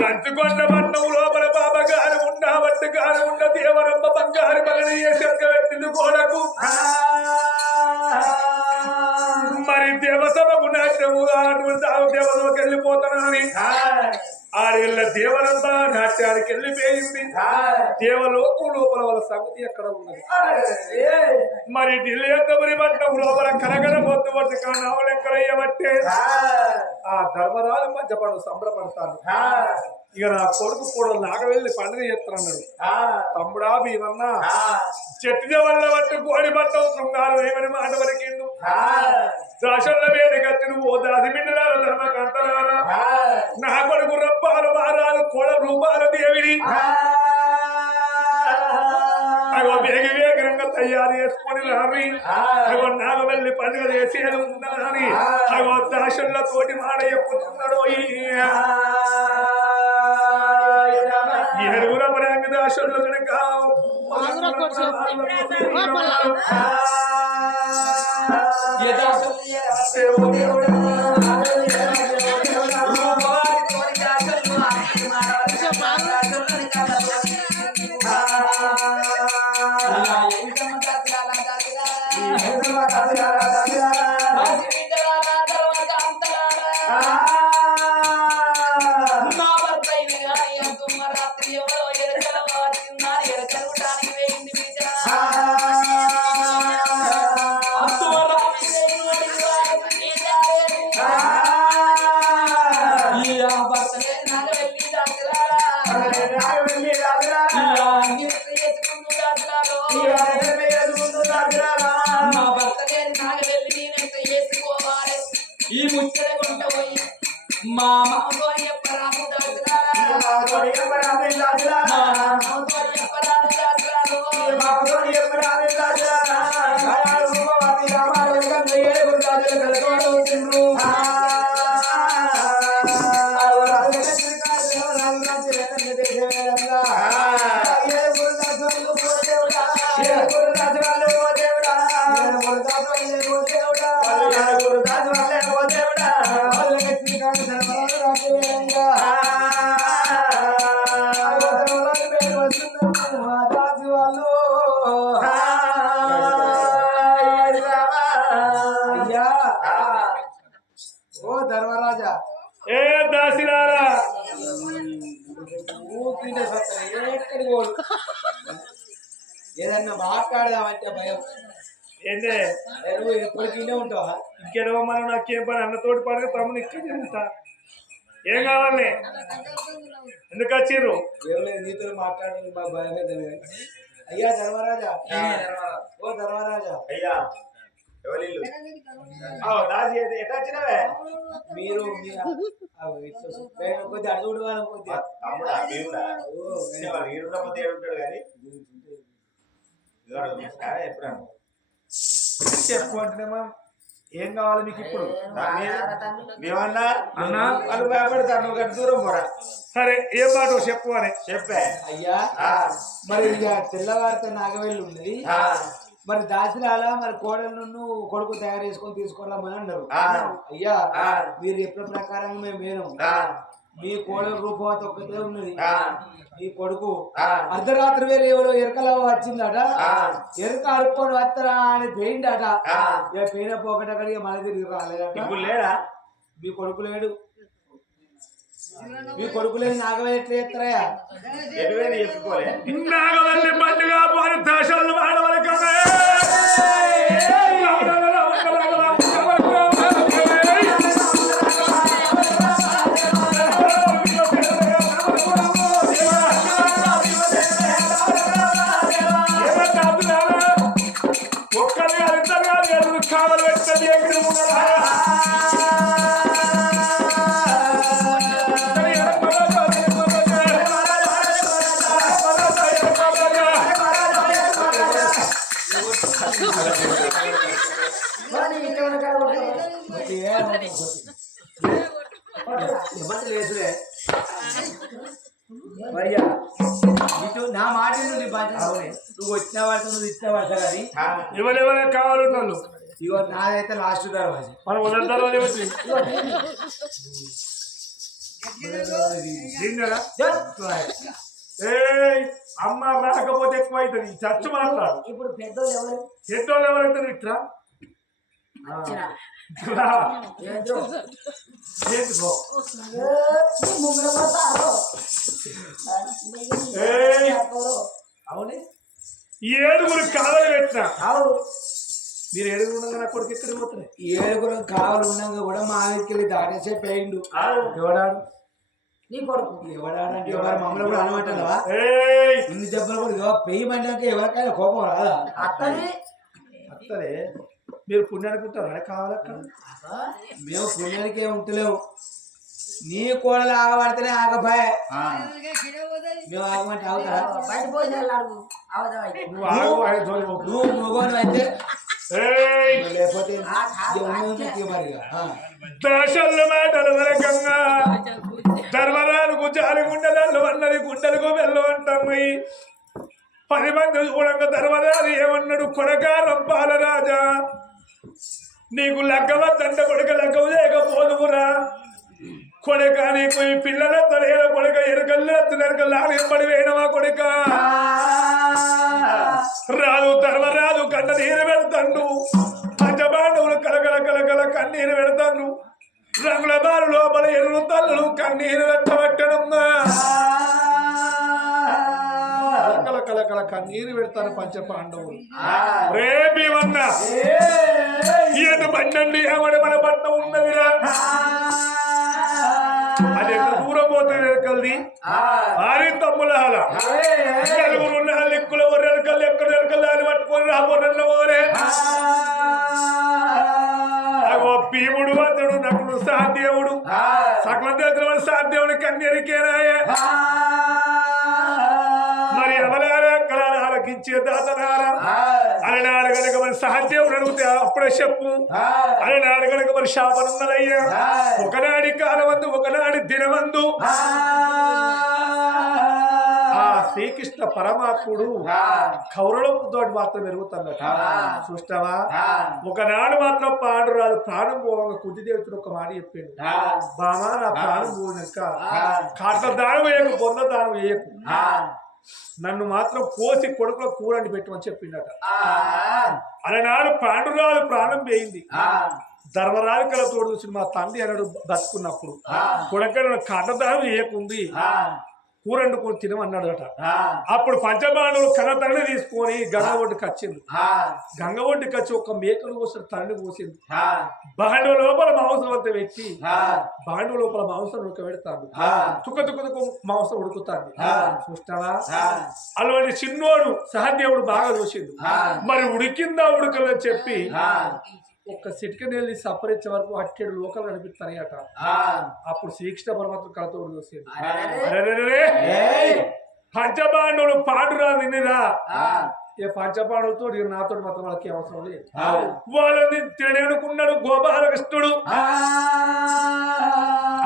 రంచుకొండ మన్నం లోపల బాబా గారు ఉండబట్టి గారు ఉండ దేవరమ్మ బంగారు బలని పెట్టింది గోడకు మరి దేవసభకు నాట్యము అటువంటి దేవసభకు వెళ్ళిపోతున్నానని ఆడవిల్ల దేవరంతా నాట్యానికి వెళ్ళిపోయింది దేవలోకం లోపల వాళ్ళ సంగతి ఎక్కడ ఉన్నది మరి ఢిల్లీ ఎంతమరి మట్టం లోపల కరగడ పొద్దు పట్టి నావలు ఎక్కడయ్యబట్టే ఆ ధర్మరాజు మధ్యపడు సంబరపడతాను ఇక నా కొడుకు కూడా నాగవెళ్ళి పండుగ చేస్తున్నాడు తమ్ముడా భీమన్నా చెట్టు వల్ల బట్టి కోడి బట్టం శృంగారం ఏమని మాట వరకిండు దాశల్ల వేడి కట్టిన ఓ దాసి బిడ్డలారా ధర్మకంతలారా నా కొడుకు రప్పాలు మారాలు కోడ రూపాల దేవిని అగో వేగ వేగంగా తయారు చేసుకొని రాని అగో నాగవెల్లి పండుగ చేసేది ఉందని అగో దాశల్ల తోటి మాట చెప్పుతున్నాడు ఏడుగుర పరంగ దాశల్లో కనుక ఈ ముచ్చట కొంట పోయి మా మామతో చెప్పరాము ధర్మరాజా ఏ దాసిరారా ఎక్కడికి పోడు ఏదన్నా మాట్లాడదామంటే భయం ఏంటే నువ్వు ఎప్పటికీనే ఉంటావా ఇంకేదో మనం నాకేం పని అన్నతోటి పని తమ్ముని ఇక్కడ ఏం కావాలి ఎందుకు వచ్చిర్రు నీతో మాట్లాడాలి మా భయం అయితే అయ్యా ధర్మరాజా ఓ ధర్మరాజా అయ్యా దాసి ఎట్లా వచ్చినవే మీరు కొద్ది అడుగుడు తమ్ముడా ఉంటాడు కానీ ఎప్పుడు చెప్పు అంటేనేమా ఏం కావాలి మీకు ఇప్పుడు మేమన్నా వాళ్ళు భయపడతారు నువ్వు గట్టి దూరం పోరా సరే ఏం మాట చెప్పు అని చెప్పే అయ్యా మరి ఇక తెల్లవారితో నాగవెల్లి ఉన్నది మరి దాసిరాలా మరి కోడలను కొడుకు తయారు చేసుకొని తీసుకురామని అన్నారు అయ్యా మీరు చెప్పిన ప్రకారం మేము మీ కోడల రూపవత ఒక్కటే ఉన్నది మీ కొడుకు అర్ధరాత్రి వేరే ఎవరో ఎరకలా వచ్చిందట ఎరక అడుక్కొని వస్తారా అని పోయిందట పోయిన పోకటక్కడికి మన తిరిగి రాలేదట లేడా మీ కొడుకు లేడు మీ కొడుకు లేని నాగవల్లి ఎట్లా చేస్తారయ్యా ఎటువైనా చెప్పుకోలే నాగవల్లి పండుగ పోని దేశాలను ఆడవాలి కదా ఒక్కరి ఇద్దరు కావాలి పెట్టండి లేదులే మరియా ఇటు నా మాట నువ్వు వచ్చిన వాడితో నువ్వు ఇచ్చిన వాడతా కానీ ఎవరెవరే కావాలి ఇగో నాదైతే లాస్ట్ దర్వాజ మనం మొదటి తర్వాత ఏమవుతుంది దీనిరా ఏయ్ అమ్మ రాకపోతే ఎక్కువ అవుతుంది చచ్చు మాట్లాడు ఇప్పుడు పెద్దోళ్ళు ఎవరు పెద్దోళ్ళు ఎవరైతే ఇట్లా వచ్చినా రా. ఏంటో చేసుకో. ముందు పోతారు ఏయ్ అవునే ఏడుగురు కావాలి పెట్టినా మీరు ఏడుగురు ఉండగా నా కొడుకు ఎక్కడికి పోతున్నాయి ఏడుగురం కావాలి ఉన్నాక కూడా మా ఆవిడకి దాటేసే పోయిండు ఎవడాడు నీ కొడుకు ఎవడాడంటే ఎవరు మమ్మల్ని కూడా అనమాటవా ఏయ్ ఇన్ని దెబ్బలు కూడా ఇగో పెయ్యి పడినాక ఎవరికైనా కోపం రాదా అత్తని అత్తలే మీరు పుణ్యానుకుంటారా కావాలక్కడ మేము పుణ్యానికే ఉంటలేము నీ కోడలు ఆగబడితేనే ఆగపాయే మేము ఆగమంటే ఆగుతారా బయట పోయి అడుగు అవదమైతే నువ్వు ఆగు ఆయన జోలి పోకు. నువ్వు మొగోను అయితే ఏయ్ లేకపోతే మరిగా దశల్లో మాటలు వరకంగా ధర్మరాలకు జాలి గుండెలు అన్నది గుండెలకు వెళ్ళమంటాయి 10 మంది చూడంగా ధర్మరాజు ఏమన్నాడు కొడక రంపాల రాజా నీకు లగ్గవద్దంట కొడుక లగ్గవు లేకపోదుమురా కొడుక నీకు ఈ పిల్లల తరేల కొడుక ఎరకల్లు ఎరకల్లాడి వేయడమా కొడుక రాదు ధర్మరాజు కంట నీరు పెడతాడు పంచబాండవులు కలకల కలకల కన్నీరు పెడతాను రంగుల బారు లోపల ఎరువు తల్లు కన్నీరు పెట్టబట్టడమ్మా కలకల కలకల కన్నీరు పెడతాను పంచ పాండవులు రేపేమన్నా ఈయన బండి ఏమడి మన పట్నం ఉన్నదిరా అది ఎంత దూరం పోతుంది ఎరకల్ది ఆరి తమ్ములాల నలుగురు ఉన్న లెక్కుల ఎరకలు ఎక్కడ ఎరకలు అని పట్టుకొని రాబోరన్న పోరే భీముడు అతడు నకుడు సాధ్యవుడు సకల దేశం సాధ్యవుడు కన్యరికేనాయే మరి ఎవరారా ఆలకించే దాతనారా అలనాడు కనుక మరి సాధ్యవుడు అడిగితే అప్పుడే చెప్పు అలనాడు కనుక మరి శాపనున్నదయ్యా ఒకనాడి కాలమందు ఒకనాడి దినమందు ఆ శ్రీకృష్ణ పరమాత్ముడు కౌరవులతో మాత్రం పెరుగుతున్నట చూస్తావా ఒకనాడు మాత్రం పాండురాలు ప్రాణం పోవంగా కుదిదేవుతుడు ఒక మాట చెప్పాడు బామా నా ప్రాణం పోయినాక కాట్ల దానం వేయకు పొంద దానం వేయకు నన్ను మాత్రం కోసి కొడుకులో కూరండి పెట్టమని చెప్పిండట అలనాడు పాండురాలు ప్రాణం వేయింది ధర్మరాజు కల తోడు చూసి మా తండ్రి అన్నాడు బతుకున్నప్పుడు కొడుకు కాటదానం వేయకుంది కూరండుకొని తినమన్నాడట అప్పుడు పంచబాండవులు కన్న తల్లి తీసుకొని గంగ ఒడ్డుకి వచ్చింది గంగ ఒడ్డుకి వచ్చి ఒక మేకను కోసిన తల్లిని కోసింది బాండవ లోపల మాంసం అంతా పెట్టి బాండవ లోపల మాంసం ఉడకబెడతాడు తుక్క తుక్క తుక్క మాంసం ఉడుకుతాడు చూస్తావా అలాంటి చిన్నోడు సహదేవుడు బాగా చూసిండు మరి ఉడికిందా ఉడకలని చెప్పి ఒక్క సిటిక నీళ్ళు సపరించే వరకు అట్టేడు లోకలు కనిపిస్తాయి అట అప్పుడు శ్రీకృష్ణ పరమాత్మ కలతోడు చూసింది పంచపాండవులు పాండురాలు నిన్నరా ఏ పంచపాండవులతో నాతో మాత్రం వాళ్ళకి అవసరం లేదు వాళ్ళని తిననుకున్నాడు గోపాలకృష్ణుడు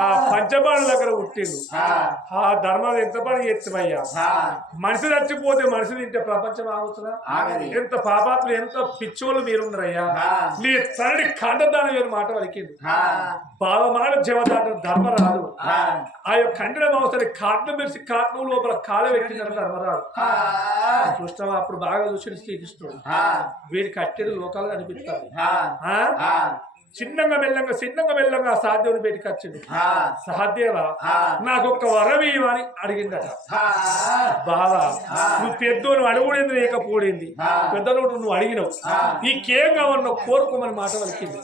ఆ పంచపాండవుల దగ్గర పుట్టిండు ఆ ధర్మాలు ఎంత పని చేస్తామయ్యా మనిషి చచ్చిపోతే మనిషి తింటే ప్రపంచం ఆగుతుందా ఎంత పాపాత్ములు ఎంత పిచ్చోళ్ళు మీరున్నారయ్యా నీ తనని కండదానం వేరు మాట వలికిండు బావమాట జవదాటం ధర్మరాదు ఆ యొక్క కండిన మాంసాన్ని కాట్నం మెరిసి కాట్నం లోపల కాల పెట్టిందని ధర్మరాదు చూస్తావా అప్పుడు బాగా చూసిన శ్రీకృష్ణుడు వీడి కట్టెడు లోకాలు అనిపిస్తాడు చిన్నంగా మెల్లంగా సాధ్యవుని బయటికి వచ్చిండు సాధ్యవా నాకు ఒక్క వరం ఇవ్వని అడిగిందట బావా నువ్వు పెద్దోడు అడుగుడింది లేకపోయింది పెద్దోడు నువ్వు అడిగినావు నీకేం కావన్నా కోరుకోమని మాట వలికింది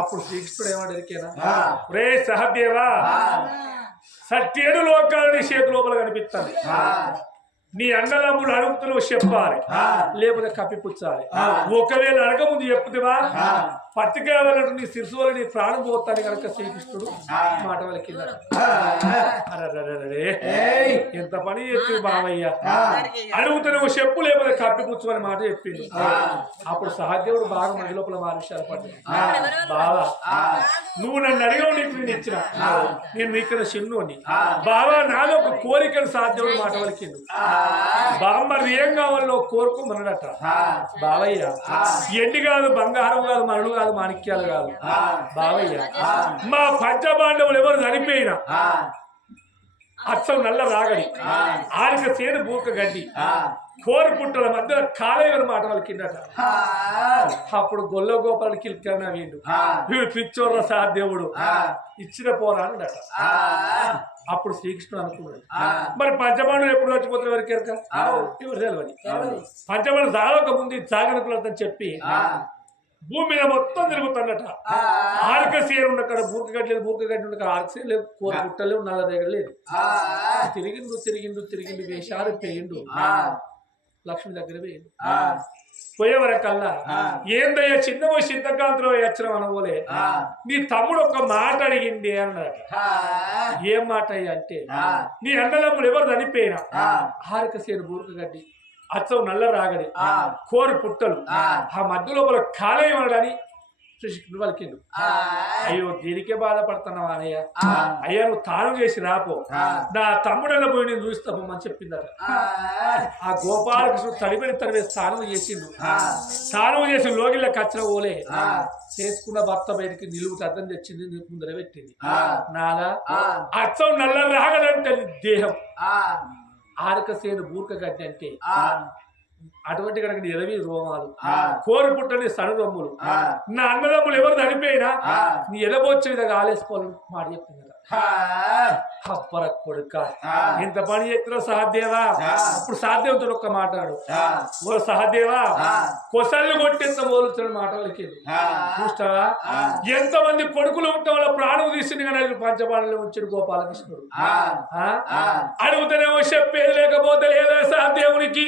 అప్పుడు శ్రీకృష్ణుడు ఏమడికేనా రే సహదేవా 7 లోకాలని చేతి లోపల కనిపిస్తాను నీ అన్నదమ్ములు అడుగుతున్నావు చెప్పాలి లేకపోతే కప్పిపుచ్చాలి ఒకవేళ అడగ ముందు చెప్తువా పత్తికేవలం నీ శిరసువల నీ ప్రాణం పోతాను కనుక శ్రీకృష్ణుడు మాట వాళ్ళకి ఎంత పని చెప్పి బావయ్య అడుగుతూ నువ్వు చెప్పు లేకపోతే కప్పిపుచ్చుమని మాట చెప్పిండు. అప్పుడు సహదేవుడు బాగా మంది లోపల మా విషయాలు పడ్డాయి. బావా నువ్వు నన్ను అడిగావు, నీకు నేను ఇచ్చిన, నేను ఇక్కడ చిన్నోని బావా నాలో ఒక కోరికను సాధ్యముడు మాట వలికిండు. బామ్మది ఏం కావాలో కోరుకోమన్నాడట. బావయ్య ఎండి కాదు, బంగారం కాదు, మరలు కాదు, మాణిక్యాలు కాదు బావయ్య, మా పంచపాండవులు ఎవరు చనిపోయినా అచ్చం నల్ల రాగడి ఆరిక చేను బూక గడ్డి కోరు పుట్టల మధ్యలో కాలేవని మాట వాళ్ళ కిందట. అప్పుడు గొల్ల గోపాల కిల్కన్నా వీడు పిచ్చోర్ర సాధ్యవుడు ఇచ్చిన పోరాడట. అప్పుడు శ్రీకృష్ణుడు అనుకున్నాడు, మరి పంచపాండవులు ఎప్పుడు వచ్చిపోతున్న వరకు ఎరక ఎవరు తెలియదు. పంచపాండవులు దాదాక ముందు జాగరకులని చెప్పి భూమి మీద మొత్తం తిరుగుతున్నట. ఆరిక సేరు ఉన్నక్కడ బూక గడ్డలేదు, బూక గడ్డి ఉన్న ఆరిక సేరు లేదు, కోరు పుట్టలేవు, నల్ల దగ్గర లేదు. తిరిగిండు తిరిగిండు తిరిగిండు వేషారు పేయిండు లక్ష్మి దగ్గర వేయండు. పోయేవరకల్లా ఏందయ్యా చిన్నవో చింతకాంతలో అచ్చరం అనబోలే, నీ తమ్ముడు ఒక మాట అడిగింది అన్నాడు. ఏం మాట అయ్యా అంటే, నీ అన్నదమ్ములు ఎవరు చనిపోయినా ఆరిక సేరు బూక గడ్డి అచ్చం నల్ల రాగడి కోరి పుట్టలు ఆ మధ్య లోపల కాలేయం అనడాని శ్రీకృష్ణుడు పలికిండు. అయ్యో దీనికే బాధపడుతున్నావా అన్నయ్య, అయ్యా నువ్వు తాను చేసి రాపో, నా తమ్ముడన్న పోయి నేను చూస్తామని చెప్పిందట. ఆ గోపాలకృష్ణుడు తడిపడి తడిపే స్నానం చేసిండు. స్నానం చేసి లోగిళ్ళ కచ్చర పోలే చేసుకున్న భర్త బయటికి నిలువుకి అర్థం తెచ్చింది, ముందర పెట్టింది. నాలా అచ్చం నల్ల రాగడంటే దేహం, ఆరక సేను బూర్క గడ్డి అంటే అటువంటి కనుక ఎదవి రోమాలు, కోరి పుట్టని సను రొమ్ములు, నా అన్నదమ్ములు ఎవరు చనిపోయినా నీ ఎదబొచ్చే విధంగా ఆలేసుకోవాలని మాట చెప్తుంది కదా. అబ్బర కొడుక ఇంత పని చేస్తున్నా సహదేవా. ఇప్పుడు సహదేవుతో ఒక్క మాట్లాడు, ఓ సహదేవా కొసళ్ళు కొట్టేంత మోలుతున్న మాట వాళ్ళకి చూస్తావా ఎంతమంది కొడుకులు ఉండటం వల్ల ప్రాణం తీసింది కానీ పంచపాండవులు ఉంచిన గోపాలకృష్ణుడు. అడుగుతూనేమో చెప్పేది లేకపోతే లేదా సహదేవునికి.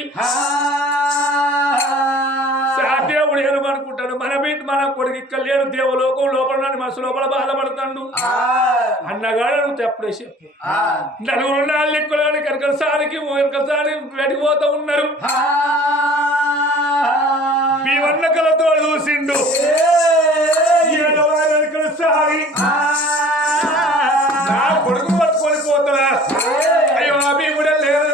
సహదేవుడు ఏమనుకుంటాడు, మన బిడ్డ మన కొడుకు ఇక్కడ లేడు, దేవలోకం లోపల మనసు లోపల బాధపడతాడు అన్నగాడు. నువ్వు ఎప్పుడే చెప్పు, నలుగురు నాలుగు ఎక్కువని కనకసారికి వెడిపోతూ ఉన్నారు. మీ వన్నకలతో చూసిండు సారి నా కొడుకు పట్టుకొని పోతున్నా. అయ్యో మీ కూడా లేదు,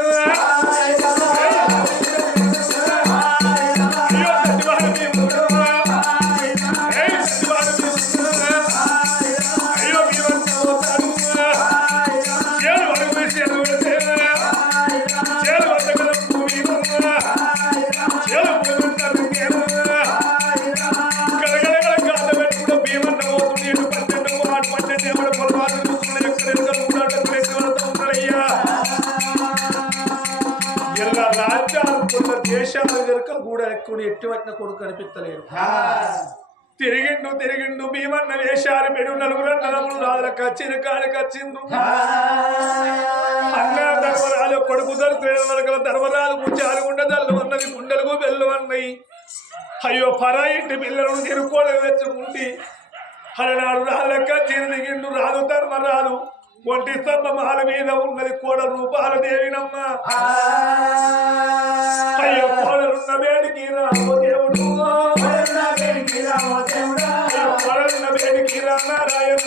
కూడా ఎక్కువ ఎట్టివట్టిన కొడుకు కనిపించలేడు. తిరిగిండు తిరిగిండు భీమన్న వేషాలు పెడు నలుగురు నలుగురు రాజులకు వచ్చిన కాడికి వచ్చిండు. అన్న ధర్మరాలు కొడుకు దొరుకుల ధర్మరాలు ముచ్చాలు గుండె దల్లు అన్నది, గుండెలకు బెల్లు అన్నాయి. అయ్యో పరా ఇంటి పిల్లలు తిరుకోడలు తెచ్చుకుంటే అలనాడు రాళ్ళక్క తిరిగిండు రాదు ధర్మరాలు. ఒంటి స్తంభమాల మీద ఉన్నది కోడ రూపాల దేవినమ్మ. అయ్యో కోడలున్న వేడికి రామో దేవుడు, కోడలున్న వేడికి రామనారాయణ,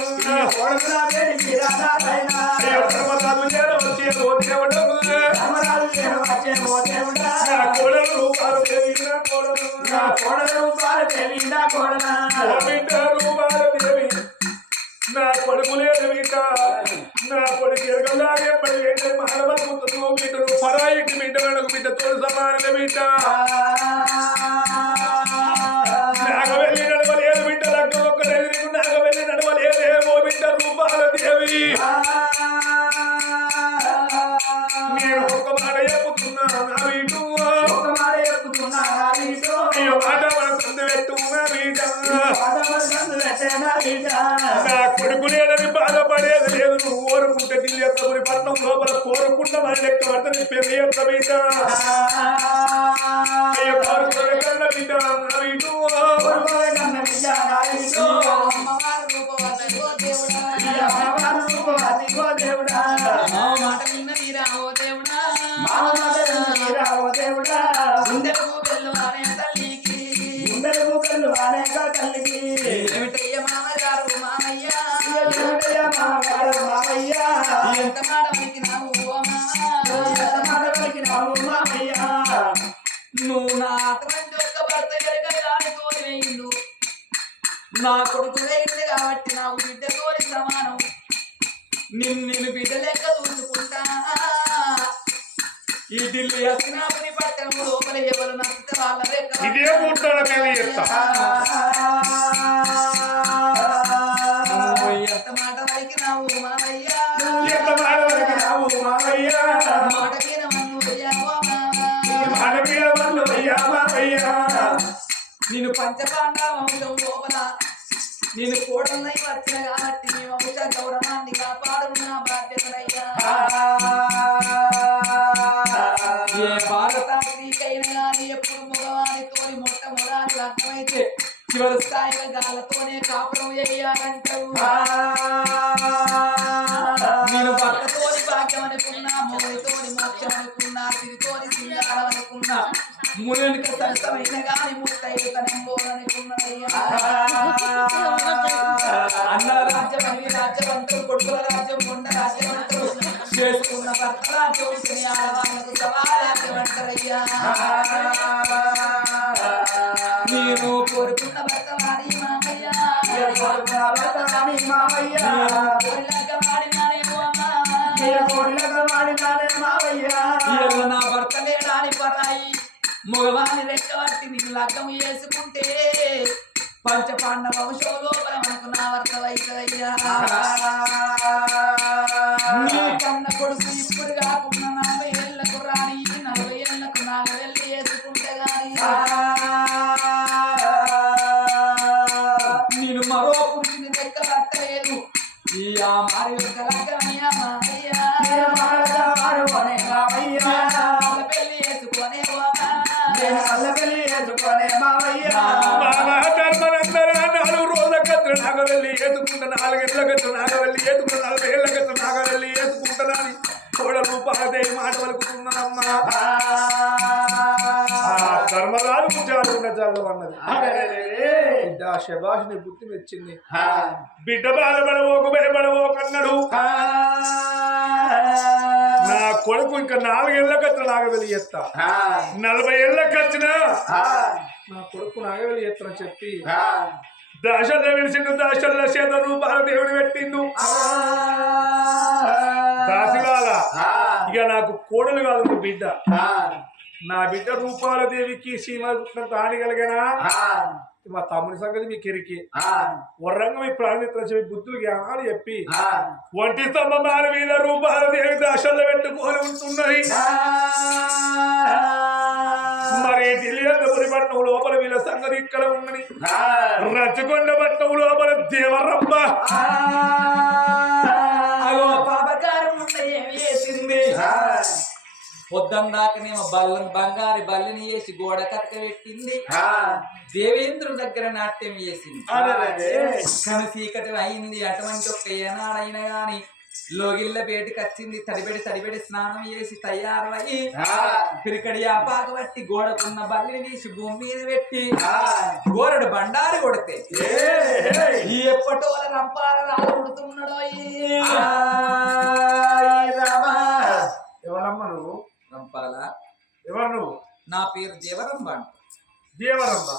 అయ్యో ధర్మరాలు వచ్చే ఓ దేవుడు, కోడలు రూపాలు దేవినా దేవి నా కొడుకు లేదు బిడ్డ, నా కొడుకు ఎరగలాగే పడి మానవత్వం బిడ్డను పరాయికి బిడ్డ వెనక బిడ్డతో సమాన బిడ్డ. నాగవెల్లి నడవలేదు బిడ్డ, లగ్గ ఒక్క దగ్గరకు నాగవెల్లి నడవలేదేమో బిడ్డ రూపాల దేవి. నేను ఒక మాట చెప్పుతున్నా నా వీటు, అయ్యో మాట మన సందు పెట్టున్నా బిడ్డ. నా కొడుకు లేదని బాధపడేది లేదు, నువ్వు కోరుకుంటే ఢిల్లీ ఎత్తమని పట్నం లోపల కోరుకుంటా మన లెక్క పడతాను పెళ్లి ఎత్త బిడ్డ. అయ్యో కోరుకున్న బిడ్డ నా వీటు, నా కొడుకు వేయింది కాబట్టి నాకు బిడ్డ కోరి సమానం నిన్ను బిడ్డ లెక్క చూసుకుంటా ఈ ఢిల్లీ అస్నాపురి పట్టణం లోపల ఎవరు నచ్చితే వాళ్ళ లెక్క ఇదే ముట్టడ మీద చెప్తా ఎంత మాట వరకు నావు మావయ్య ఎంత మాట వరకు రావు మావయ్య మాటకి నన్ను మాట మీద వాళ్ళు అయ్యా మావయ్య నేను పంచపాండవ వంశం లోపల నేను కోటలై వచ్చిన కాబట్టి మీ వంశ గౌరవాన్ని కాపాడుకున్న బాధ్యతనయ్యా ఏ భారత స్త్రీకైనా కానీ ఎప్పుడు మగవానితోని మొట్టమొదటి లగ్నమైతే చివరి స్థాయిగా గాలతోనే కాపురం వేయాలంటావు నేను భర్తతోని భాగ్యం అనుకున్నా మోడితోని మోక్షం అనుకున్నా తిరితోని సింగారం అనుకున్నా మునునికి సరసమైన గాని ముత్తైదు తనంబోననుకున్నదయ్యా అన్న రాజ్యం అన్ని రాజ్యవంతులు కొడుకుల రాజ్యం కొండ రాజ్యవంతులు చేసుకున్న భర్త రాజ్యం శని ఆడవాళ్ళకు సవారాజ్యం అంటారయ్యా నేను కోరుకున్న భర్త వాడి మామయ్య కోరిలాగా వాడినానేమో నా భర్త లేడాని పరాయి మగవాణి రెక్కబట్టి నీకు లగ్గం చేసుకుంటే పంచపాండవ వంశం లోపల మనకు నా వర్తవైతదయ్యా నీ కన్న కొడుకు ఇప్పుడు కాకుండా 40 ఏళ్లకు రాని 40 ఏళ్లకు 4 వెళ్ళి చేసుకుంటే గాని నేను మరో పురుషుని లెక్క పట్టలేదు ఈ ఆ మారి యొక్క లగ్గమయ్యా పెళ్లి చేసుకునే ధర్మనందరా 4 రోజుల కత్ర నాగవెల్లి ఎత్తుకుంటా 4 ఏళ్ళ కత్ర నాగవెల్లి ఎత్తుకుంటా 40 ఏళ్ళ కత్ర నాగవెల్లి ఎత్తుకుంటానని కోడ రూపాదేవి మాట వలుకుతున్నానమ్మా ధర్మరాజు ముచ్చాడుకున్న చల్లం అన్నది శబాష్ ని బుద్ధి మెచ్చింది బిడ్డ బాధపడవోకు భయపడవోకన్నాడు నా కొడుకు ఇంకా 4 ఏళ్ళ కత్ర నాగవెల్లి ఎత్తా 40 ఏళ్ళకి వచ్చినా నా కొడుకు నాగవెల్లి ఎత్తని చెప్పి దాశల్లో విడిచిండు దాశల్లో చేత రూపాల దేవుడు పెట్టిండు దాసిలాల ఇక నాకు కోడలు కాదు బిడ్డ నా బిడ్డ రూపాల దేవికి సీమ తాని కలిగినా మా తమ్ముని సంగతి మీకు ఎరికి వర్రంగా మీ ప్రాణిత్రం చెప్పి బుద్ధులు జ్ఞానాలు చెప్పి ఒంటి స్తంభాల మీద రూపాల దేవి దాశల్లో పెట్టుకొని ఉంటున్నది మరి ఢిల్లీ పట్టణం లోపల వీళ్ళ సంగతి ఇక్కడ ఉన్నది రచ్చకొండ పట్టణం లోపల దేవరమ్మ పాపకారం ఏమి చేసింది పొద్దందాకనేమో బంగారు బల్లిని వేసి గోడ కక్క పెట్టింది దేవేంద్రుడి దగ్గర నాట్యం చేసింది కను చీకటి అయింది అటువంటి ఒక్క ఏనాడైనా గాని లోగిళ్ళ పేటికి వచ్చింది తడిబెడి స్నానం చేసి తయారయ్యి పిరికడి ఆపాక పట్టి గోడకున్న బల్లిని తీసి భూమి మీద పెట్టి గోరడు బండారి కొడితే ఈ ఎప్పటో రంపాల రాడుతున్నాడో ఎవరమ్మా నువ్వు రంపాల ఎవరు నువ్వు నా పేరు దేవరంబ దేవరమ్మ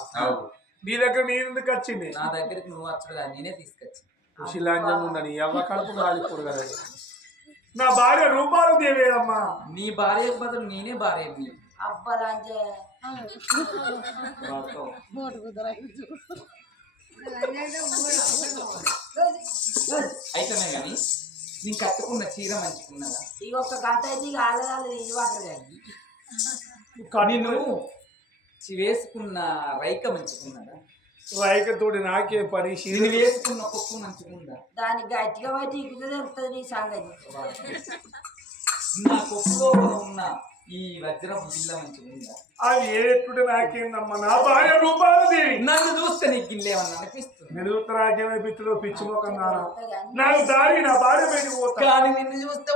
నీ దగ్గర నేను ఎందుకు వచ్చింది నా దగ్గరికి నువ్వు వచ్చుడుగా నేనే తీసుకొచ్చింది శిలాంజం ఉందని ఎవ్వ కడుపు కాలిపోడు కదా నా భార్య రూపాలు దేవేదమ్మా నీ భార్య బదులు నేనే భార్య అబ్బలాంజే అయితేనే కానీ నేను కట్టుకున్న చీర మంచుకున్నదా ఈ ఒక్క గంట అయితే ఇక ఆలయాలు కానీ నువ్వు వేసుకున్న రైక మంచుకున్నదా రైకతోటి నాకే పని నేను వేసుకున్న కొక్కు మంచుకుందా దానికి గట్టిగా బయట ఇగుతుంది తెలుస్తుంది నీ సంగతి నా కొక్కులో ఉన్న ఈ వజ్రపు బిల్ల మంచిగుందా అవి ఏటుంటే నాకేందమ్మా నా భార్య రూపాలు దేవి నన్ను చూస్తే నీకు గిల్లేమన్నా అనిపిస్తుంది నిలుగుత నాకేమైనా పిచ్చిలో పిచ్చి మొక్కన్నా నాకు దారి నా భార్య బయటకు పోతా కానీ నిన్ను చూస్తే